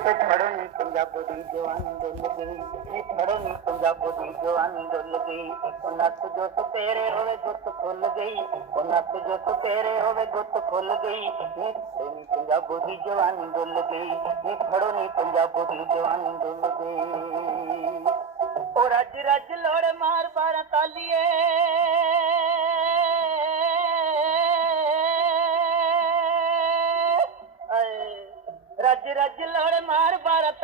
ਤੇ ਫੜੋ ਨੀ ਪੰਜਾਬੋ ਦੀ ਜਵਾਨੀ ਡੁੱਲ ਗਈ। ਨੀ ਫੜੋ ਨੀ ਪੰਜਾਬੋ ਦੀ ਜਵਾਨੀ ਡੁੱਲ ਗਈ। ਉਹ ਨੱਕ ਜੋ ਤੇਰੇ ਹੋਵੇ ਗੁੱਤ ਖੁੱਲ ਗਈ। ਉਹ ਨੱਕ ਜੋ ਤੇਰੇ ਹੋਵੇ ਗੁੱਤ ਖੁੱਲ ਗਈ। ਨੀ ਫੜੋ ਨੀ ਪੰਜਾਬੋ ਦੀ ਜਵਾਨੀ ਡੁੱਲ ਗਈ। ਨੀ ਫੜੋ ਨੀ ਪੰਜਾਬੋ ਦੀ ਜਵਾਨੀ ਡੁੱਲ ਗਈ। ਉਹ ਰੱਜ ਰੱਜ ਲੋੜ ਮਾਰ ਬਾਰਾਂ ਤਾਲੀਏ। ਰੱਜ ਰੱਜ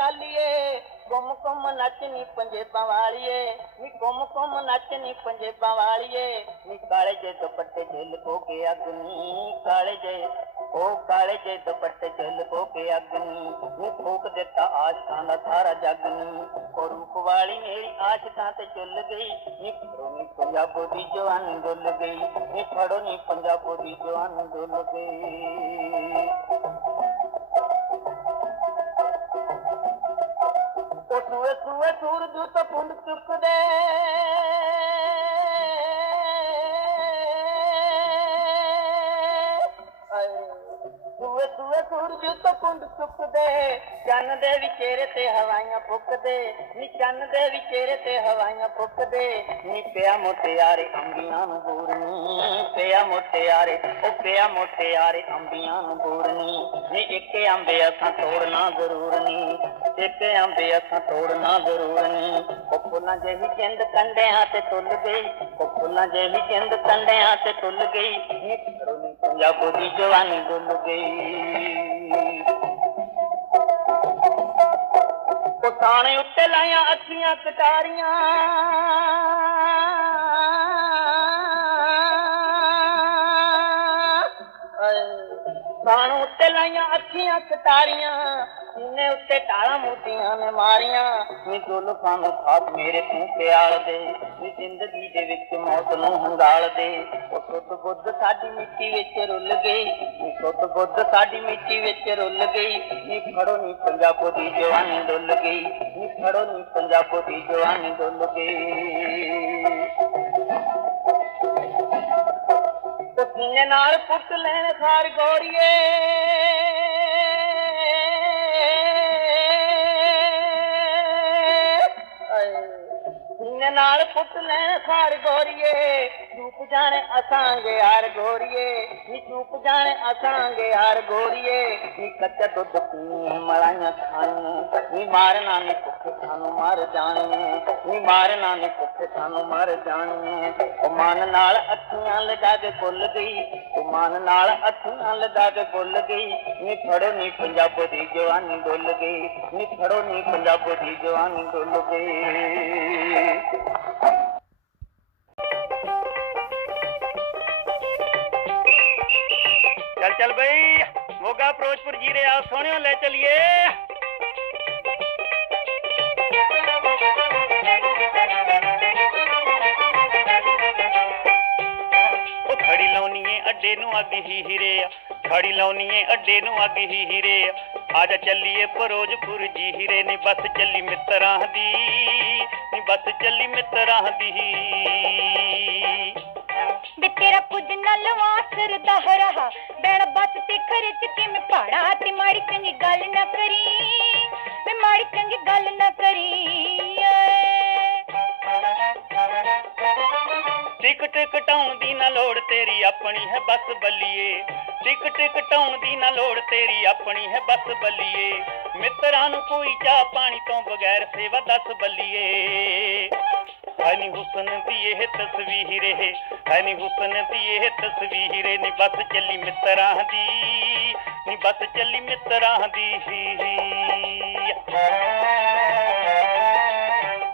ਬਾਰਾਂ ਗੁੰਮ ਗੁੰਮ ਨੱਚਨੀ ਪੰਜੇਬਾਂ ਵਾਲੀਏ ਨੀ ਗੁੰਮ ਗੁੰਮ ਨੱਚਨੀ ਪੰਜੇਬਾਂ ਵਾਲੀਏ ਨੀ ਕਾਲੇ ਜੇ ਦੁਪੱਟੇ ਝਿਲ ਕੋ ਕੇ ਅਗਨੀ ਕਾਲੇ ਜੇ ਉਹ ਕਾਲੇ ਜੇ ਦੁਪੱਟੇ ਝਿਲ ਕੋ ਕੇ ਅਗਨੀ ਨੀ। ਫੂਕ ਦਿੱਤਾ ਆਸ਼ਕਾਂ ਦਾ ਸਾਰਾ ਜਗ ਨੀ। ਉਹ ਰੂਪ ਵਾਲੀ ਮੇਰੀ ਆਸ਼ਕਾਂ ਤੇ ਚੁੱਲ ਗਈ। ਨੀ ਫੜੋ ਨੀ ਪੰਜਾਬੋ ਦੀ ਜਵਾਨੀ ਡੁੱਲ ਗਈ। ਨੀ ਫੜੋ ਨੀ ਪੰਜਾਬੋ ਦੀ ਜਵਾਨੀ ਡੁੱਲ ਗਈ। ਸੂਰਜ ਤੋਂ ਪੁੰਡ ਚੁੱਕਦੇ। ਸੂਏ ਸੂਏ ਸੂਰਜ ਤੋਂ ਪੁੰਡ ਚੁੱਕਦੇ ਚੰਨ ਦੇ ਵੀ ਚਿਹਰੇ ਤੇ ਹਵਾਈਆਂ ਫੁੱਕਦੇ, ਨੀ ਚੰਨ ਦੇ ਵੀ ਚਿਹਰੇ ਤੇ ਹਵਾਈਆਂ ਫੁੱਕਦੇ, ਨੀ ਪਿਆ ਮੁਟਿਆਰੇ ਅੰਬੀਆਂ ਨੂੰ ਬੂਰਨੀ, ਪਿਆ ਮੁਟਿਆਰੇ, ਉਹ ਪਿਆ ਮੁਟਿਆਰੇ ਅੰਬੀਆਂ ਨੂੰ ਬੂਰਨੀ, ਨੀ ਇੱਕ ਅੰਬੇ ਅਸਾਂ ਤੋੜਨਾ ਜ਼ਰੂਰ ਨੀ ਇੱਕ ਅੰਬੇ ਅਸਾਂ ਤੋੜਨਾ ਜ਼ਰੂਰ ਨੀ ਉਹ ਫੁੱਲਾਂ ਜਿਹੀ ਜਿੰਦ ਕੰਡਿਆਂ ਤੇ ਤੁੱਲ ਗਈ ਉਹ ਫੁੱਲਾਂ ਜਿਹੀ ਜਿੰਦ ਕੰਡਿਆਂ ਤੇ ਤੁੱਲ ਗਈ, ਨੀ ਕਰੋ ਦੀ ਜਵਾਨੀ ਡੁੱਲ ਗਈ। ਉਹ ਤਾਣੇ ਉੱਤੇ ਲਾਈਆਂ ਅੱਖੀਆਂ ਕਟਾਰੀਆਂ। ਤਾਣ ਉੱਤੇ ਲਾਈਆਂ ਅੱਖੀਆਂ ਕਟਾਰੀਆਂ। ਸੀਨੇ ਉੱਤੇ ਟਾਲਾਂ ਮੋਤੀਆਂ ਨੇ ਮਾਰੀਆਂ। ਨੀ ਦੁੱਲ ਸਾਨੂੰ ਖਾਤ ਮੇਰੇ ਤੂੰ ਪਿਆਲ ਦੇ, ਨੀ ਜ਼ਿੰਦਗੀ ਦੇ ਵਿੱਚ ਮੌਤ ਨੂੰ ਹੰਗਾਲ ਦੇ। ਉਹ ਸੁੱਧ ਬੁੱਧ ਸਾਡੀ ਮਿੱਟੀ ਵਿੱਚ ਰੁੱਲ ਗਈ, ਨੀ ਸੁੱਧ ਬੁੱਧ ਸਾਡੀ ਮਿੱਟੀ ਵਿੱਚ ਰੁੱਲ ਗਈ। ਨੀ ਫੜੋ ਨੀ ਪੰਜਾਬੋ ਦੀ ਜਵਾਨੀ ਡੁੱਲ ਗਈ, ਨੀ ਫੜੋ ਨੀ ਪੰਜਾਬੋ ਦੀ ਜਵਾਨੀ ਡੁੱਲ ਗਈ। ਸੀਨੇ ਨਾਲ ਪੁੱਟ ਲੈਣ ਸਾਰ ਗੋਰੀਏ। ਸੀਨੇ ਨਾਲ ਪੁੱਤ ਲੈਣ ਸਾਰ ਗੋਰੀਏ। ਚੂਪ ਜਾਣੇ ਅਸਾਂਗੇ ਯਾਰ ਗੋਰੀਏ। ਨੀ ਚੂਪ ਜਾਣੇ ਅਸਾਂਗੇ ਯਾਰ ਗੋਰੀਏ। ਨੀ ਕੱਚਾ ਦੁੱਧ ਪੀਣੀ ਮਲਾਈਆਂ ਖਾਣੀ ਨੀ ਮਾਰਨਾ ਨੀ ਭੁੱਖੇ ਸਾਨੂੰ ਮਰ ਜਾਣੀ ਨੀ ਮਾਰਨਾ ਨੀ ਭੁੱਖੇ ਸਾਨੂੰ ਮਰ ਜਾਣੀ ਉਹ ਮਨ ਨਾਲ ਅੱਖੀਆਂ ਲਗਾ ਕੇ ਭੁੱਲ ਗਈ। ਮਨ ਨਾਲ ਅੱਖੀਆਂ ਲਗਾ ਕੇ ਭੁੱਲ ਗਈ। ਨੀ ਫੜੋ ਨੀ ਪੰਜਾਬੋ ਦੀ ਜਵਾਨੀ ਡੁੱਲ ਗਈ। ਨੀ ਫੜੋ ਨੀ ਪੰਜਾਬੋ ਦੀ ਜਵਾਨੀ ਡੁੱਲ ਗਈ। ਚੱਲ ਚੱਲ ਬਈ, ਮੋਗਾ ਫਿਰੋਜ਼ਪੁਰ ਜੀਰੇ ਆ ਸੋਹਣਿਓ ਲੈ ਚਲੀਏ। ਉਹ ਨੂੰ ਅੱਗ ਹੀ ਹੀਰੇ ਆ। ਖੜੀ ਲਾਉਣੀਏ ਅੱਡੇ ਨੂੰ ਅੱਗ ਹੀ ਹੀਰੇ ਆ। ਆਜਾ ਚੱਲੀਏ ਫਿਰੋਜ਼ਪੁਰ ਜੀ ਹੀਰੇ, ਨੇ ਬੱਸ ਚੱਲੀ ਮਿੱਤਰਾਂ ਦੀ, ਨੀ ਬੱਸ ਚੱਲੀ ਮਿੱਤਰਾਂ ਦੀ। ਵੇ ਤੇਰਾ ਕੁਝ ਨਾ ਲਵਾਂ, ਸਿਰ ਦਾ ਰਹਾ ਬੈਣ ਬੱਸ ਤੇ ਖਰਚ ਕਿਵੇਂ ਪਾੜਾ ਤੇ ਮਾੜੀ ਚੰਗੀ ਗੱਲ ਟਿਕਟ ਕਟਾਉਣ ਦੀ ਨਾ ਲੋੜ ਤੇਰੀ ਆਪਣੀ ਹੈ ਬਸ ਬੱਲੀਏ। ਟਿਕਟ ਕਟਾਉਣ ਦੀ ਨਾ ਲੋੜ ਤੇਰੀ ਆਪਣੀ ਹੈ ਬਸ ਬੱਲੀਏ। ਮਿੱਤਰਾਂ ਨੂੰ ਕੋਈ ਚਾਹ ਪਾਣੀ ਤੋਂ ਬਗੈਰ ਸੇਵਾ ਦੱਸ ਬੱਲੀਏ। ਹੈ ਹੁਸਨ ਦੀ ਇਹ ਤਸਵੀਰ ਏ ਹੈ ਨੀ ਹੁਸਨ ਦੀ ਇਹ ਤਸਵੀਰ ਨੀ ਬਸ ਚੱਲੀ ਮਿੱਤਰਾਂ ਦੀ, ਨੀ ਬਸ ਚੱਲੀ ਮਿੱਤਰਾਂ ਦੀ। ਹੀ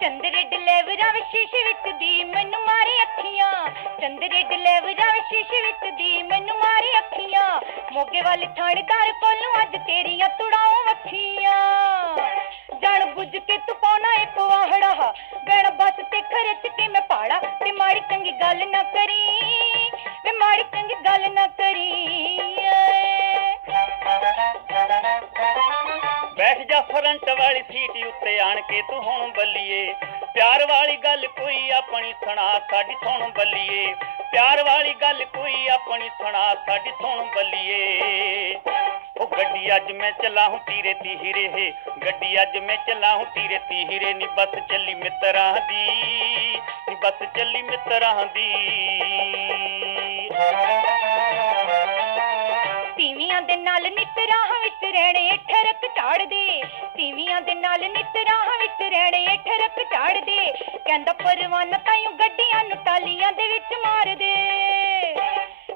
ਚੰਦਰੇ ਡਿਲੀਵਰਾਂ ਵਿੱਚ ਸ਼ੀਸ਼ੇ ਵਿੱਚ ਦੀ ਮੈਨੂੰ ਮਾਰੀ ਅੱਖੀਆਂ। ਚੰਦਰੇ ਡਿਲੀਵਰਾਂ ਵਿੱਚ ਸ਼ੀਸ਼ੇ ਵਿੱਚ ਦੀ ਮੈਨੂੰ ਮਾਰੀ ਅੱਖੀਆਂ। ਮੋਗੇ ਵਾਲੇ ਥਾਣੇਦਾਰ ਕੋਲੋਂ ਅੱਜ ਤੇਰੀਆਂ ਤੁੜਾਉ ਅੱਖੀਆਂ ਜਾਣ ਬੁੱਝ ਕੇ ਤੂੰ ਪਾਉਣਾ ਇੱਕ ਵਾਹੜਾ। ਬੈਣ ਬੱਸ ਤੇ ਖਰਚ ਕੇ ਮੈਂ ਪਾੜਾ। ਤੇ ਮਾੜੀ ਚੰਗੀ ਗੱਲ ਨਾ ਕਰੀ। ਵੇ ਮਾੜੀ ਚੰਗੀ ਗੱਲ ਨਾ ਕਰੀ। ਜਾ ਵਾਲੀ ਸੀਟ ਉੱਤੇ ਆਣ ਕੇ ਤੂੰ ਹੁਣ ਬੱਲੀਏ। ਪਿਆਰ ਵਾਲੀ ਗੱਲ ਕੋਈ ਆਪਣੀ ਸੁਣਾ, ਸਾਡੀ ਸੁਣ ਬੱਲੀਏ। ਪਿਆਰ ਵਾਲੀ ਗੱਲ ਕੋਈ ਆਪਣੀ ਸੁਣਾ, ਸਾਡੀ ਸੁਣ ਬੱਲੀਏ। ਉਹ ਗੱਡੀ ਅੱਜ ਮੈਂ ਚਲਾ ਹੂੰ ਤੀਰੇ ਤੀਹਰੇ ਹੈ। ਗੱਡੀ ਅੱਜ ਮੈਂ ਚਲਾ ਹੂੰ ਤੀਰੇ ਤੀਹਰੇ, ਨੀ ਬੱਸ ਚੱਲੀ ਮਿੱਤਰਾਂ ਦੀ, ਨੀ ਬੱਸ ਚੱਲੀ ਮਿੱਤਰਾਂ ਦੀ। ਦੇ ਨਾਲ ਨਿੱਤ ਰਾਹ ਵਿੱਚ ਰਹਿਣੇ ਠਰਕ ਝਾੜਦੇ ਤੀਵੀਆਂ ਦੇ ਨਾਲ ਨਿੱਤ ਰਾਹ ਵਿੱਚ ਰਹਿਣੇ ਠਰਕ ਝਾੜਦੇ ਕਹਿੰਦਾ ਪਰਵਾਨਾ ਤਾਈਓ ਗੱਡੀਆਂ ਨੂੰ ਟਾਲੀਆਂ ਦੇ ਵਿੱਚ ਮਾਰਦੇ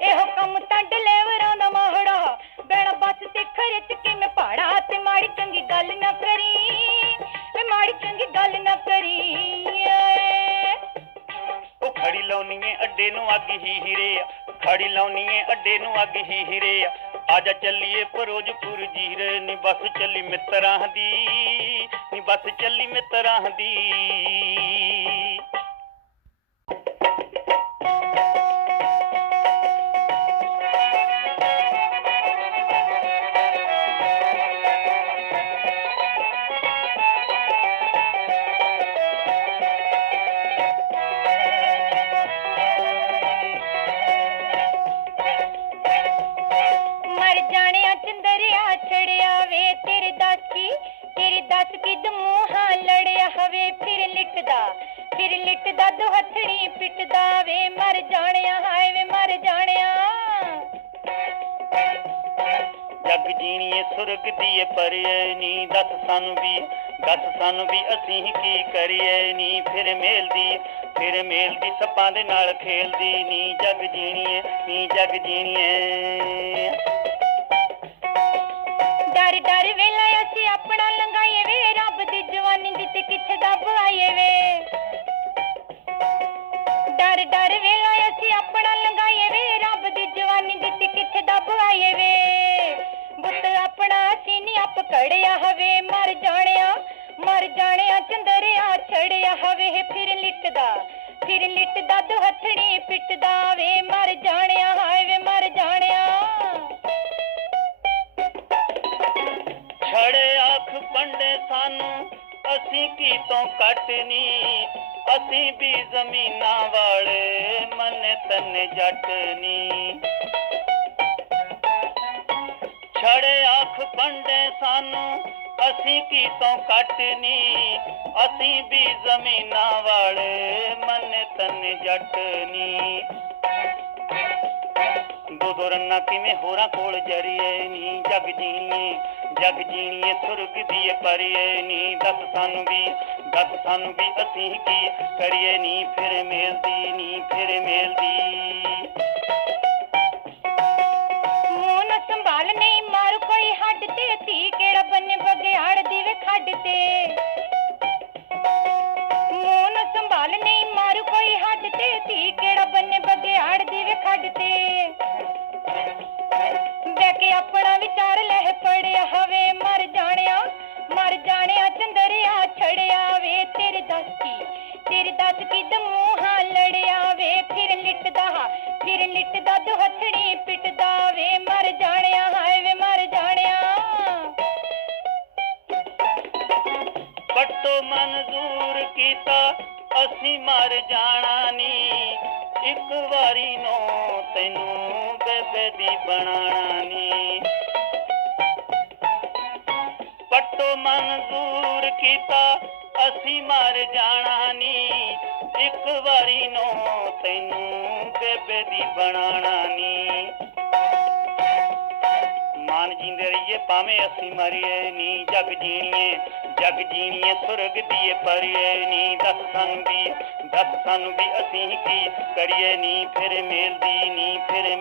ਇਹੋ ਕੰਮ ਤਾਂ ਡਲੇਵਰਾਂ ਦਾ ਮਾਹੜਾ। ਬੈਣਾ ਬੱਸ ਤੇ ਖਰਚ ਕਿਵੇਂ ਪਾੜਾ ਤੇ ਮਾੜੀ ਚੰਗੀ ਗੱਲ ਨਾ ਕਰੀ। ਵੇ ਮਾੜੀ ਚੰਗੀ ਗੱਲ ਨਾ ਕਰੀ। ਉਹ ਖੜੀ ਲਾਉਣੀ ਲਾਉਣੀਏ ਅੱਡੇ ਨੂੰ ਅੱਗ ਹੀ ਹੀਰੇ ਆ। ਖੜੀ ਲਾਉਣੀਏ ਅੱਡੇ ਨੂੰ ਅੱਗ ਹੀ ਹੀਰੇ ਆ। ਆਜਾ ਚੱਲੀਏ ਫਿਰੋਜ਼ਪੁਰ ਜੀਰੇ ਨੀ ਬੱਸ ਚੱਲੀ ਮਿੱਤਰਾਂ ਦੀ ਨੀ ਬੱਸ ਚੱਲੀ ਮਿੱਤਰਾਂ ਦੀ। ਲਿਟਦਾ ਦੋ ਹੱਥੜੀ ਪਿੱਟਦਾ ਵੇ ਮਰ ਜਾਣਿਆ ਹਾਏ ਵੇ ਮਰ ਜਾਣਿਆ। ਜੱਗ ਜੀਣੀਏ ਸੁਰਗ ਦੀਏ ਪਰਿਏ ਨੀ ਦੱਸ ਸਾਨੂੰ ਵੀ ਦੱਸ ਸਾਨੂੰ ਵੀ ਅਸੀਂ ਕੀ ਕਰੀਏ ਨੀ। ਫਿਰ ਮੇਲਦੀ ਫਿਰ ਮੇਲਦੀ ਸੱਪਾਂ ਦੇ ਨਾਲ ਖੇਲਦੀ ਨੀ। ਜੱਗ ਜੀਣੀਏ ਨੀ ਜੱਗ ਜੀਣੀਏ। ਡਰ ਡਰ ਵੇਲਾ ਅਸੀਂ ਆਪਣਾ ਲੰਗਾਈਏ ਵੇ। ਰੱਬ ਦੀ ਜਵਾਨੀ ਦੀ ਤੇ ਕਿੱਥੇ ਦੱਬ ਆਈਏ ਵੇ। ਡਰ ਡਰ ਵੇਲਾ ਅਸੀਂ ਆਪਣਾ ਲੰਗਾਈਏ ਵੇ। ਰੱਬ ਦੀ ਜਵਾਨੀ ਦੀ ਕਿੱਥੇ ਦੱਬ ਵੇ। ਬੁੱਤ ਆਪਣਾ ਅਸੀਂ ਨੀ ਆਪ ਕੜਿਆ ਹਵੇ। ਮਰ ਜਾਣਿਆ ਮਰ ਜਾਣਿਆ ਚੰਦਰਿਆ ਛੜਿਆ ਹਵੇ। ਫਿਰ ਲਿਟਦਾ ਫਿਰ ਲਿਟਦਾ ਦੋ ਹੱਥੜੀ ਪਿੱਟਦਾ ਵੇ। ਮਰ ਜਾਣਿਆ, ਹਾਏ ਵੇ ਮਰ ਜਾਣਿਆ। ਛੜੇ ਅੱਖ ਪੰਡੇ ਸਾਨੂੰ, ਅਸੀਂ ਕੀ ਤੋਂ ਕੱਟਨੀ ਅਸੀਂ ਵੀ ਜ਼ਮੀਨਾਂ ਵਾਲੇ ਮਨ ਤਨ ਜੱਟ ਨੀ। ਛੜੇ ਅੱਖ ਪੰਡੇ ਸਾਨੂੰ, ਅਸੀਂ ਕੀ ਤੋਂ ਕੱਟਨੀ ਅਸੀਂ ਵੀ ਜ਼ਮੀਨਾਂ ਵਾਲੇ ਮਨ ਤਨ ਜੱਟ ਨੀ ਕਿਵੇਂ ਹੋਰਾਂ ਕੋਲ ਜਰੀਏ ਨੀ ਜਗ ਜੀਣੀਏ ਜਗ ਜੀਣੀਏ ਸੁਰਗ ਦੀਏ ਪਰਿਏ, ਨੀ ਦੱਸ ਸਾਨੂੰ ਵੀ, ਦੱਸ ਸਾਨੂੰ ਵੀ ਅਸੀਂ ਕੀ ਕਰੀਏ, ਨੀ ਫਿਰ ਮੇਲਦੀ, ਨੀ ਫਿਰ ਮੇਲਦੀ। ਮੂੰਹ ਸੰਭਾਲ, ਨਹੀਂ ਮਾਰੂ ਕੋਈ ਹੱਡ ਤੇ, ਧੀ ਕਿਹੜਾ ਬੰਨੇ ਬਗਿਆੜ ਦੀ ਵੇ ਖੱਡ ਤੇ। ਦੀ ਤੇ ਬੈ ਕੇ ਆਪਣਾ ਵਿਚਾਰ ਲੈ ਪੜਿਆ ਹਵੇ। ਮਰ ਜਾਣਿਆ ਮਰ ਜਾਣਿਆ, ਚੰਦਰਿਆ ਛੜਿਆ ਵੇ। ਤੇਰੇ ਦੱਸ ਕੀ ਤੇਰੇ ਦੱਸ ਕੀ ਦਮੂਹਾ ਲੜਿਆ ਵੇ। ਫਿਰ ਲਿਟਦਾ ਫਿਰ ਲਿਟਦਾ ਦੋ ਹੱਥੜੀ ਵੇ। ਮਰ ਜਾਣਿਆ, ਹਾਏ ਵੇ, ਮਰ ਜਾਣਿਆ। ਪੱਟੋ ਮਨਜ਼ੂਰ ਕੀਤਾ, ਅਸੀਂ ਮਰ ਜਾਣਾ ਨੀ। ਇੱਕ ਵਾਰੀ ਨੂੰ ਤੈਨੂੰ ਬੇਬੇ ਦੀ ਬਣਾਣਾ ਨੀ। ਪੱਟੋ ਮਨਜ਼ੂਰ ਕੀਤਾ, ਅਸੀਂ ਮਰ ਜਾਣਾ ਨੀ। ਇੱਕ ਵਾਰੀ ਨੂੰ ਤੈਨੂੰ ਬੇਬੇ ਦੀ ਬਣਾਣਾ ਨੀ। ਮਾਨ ਜਿੰਦੇ ਰਹੀਏ, ਭਾਵੇਂ ਅਸੀਂ ਮਰੀਏ, ਨੀ ਜਗ ਜੀਣੀਏ ਜਗ ਜੀਣੀਏ, ਸੁਰਗ ਦੀਏ ਪਰਿਏ ਨੀ ਦੱਸ ਸਾਨੂੰ ਵੀ, ਦੱਸ ਸਾਨੂੰ ਵੀ ਅਸੀਂ ਕੀ ਕਰੀਏ, ਨੀ ਫਿਰ ਮੇਲਦੀ ਨੀ ਫਿਰ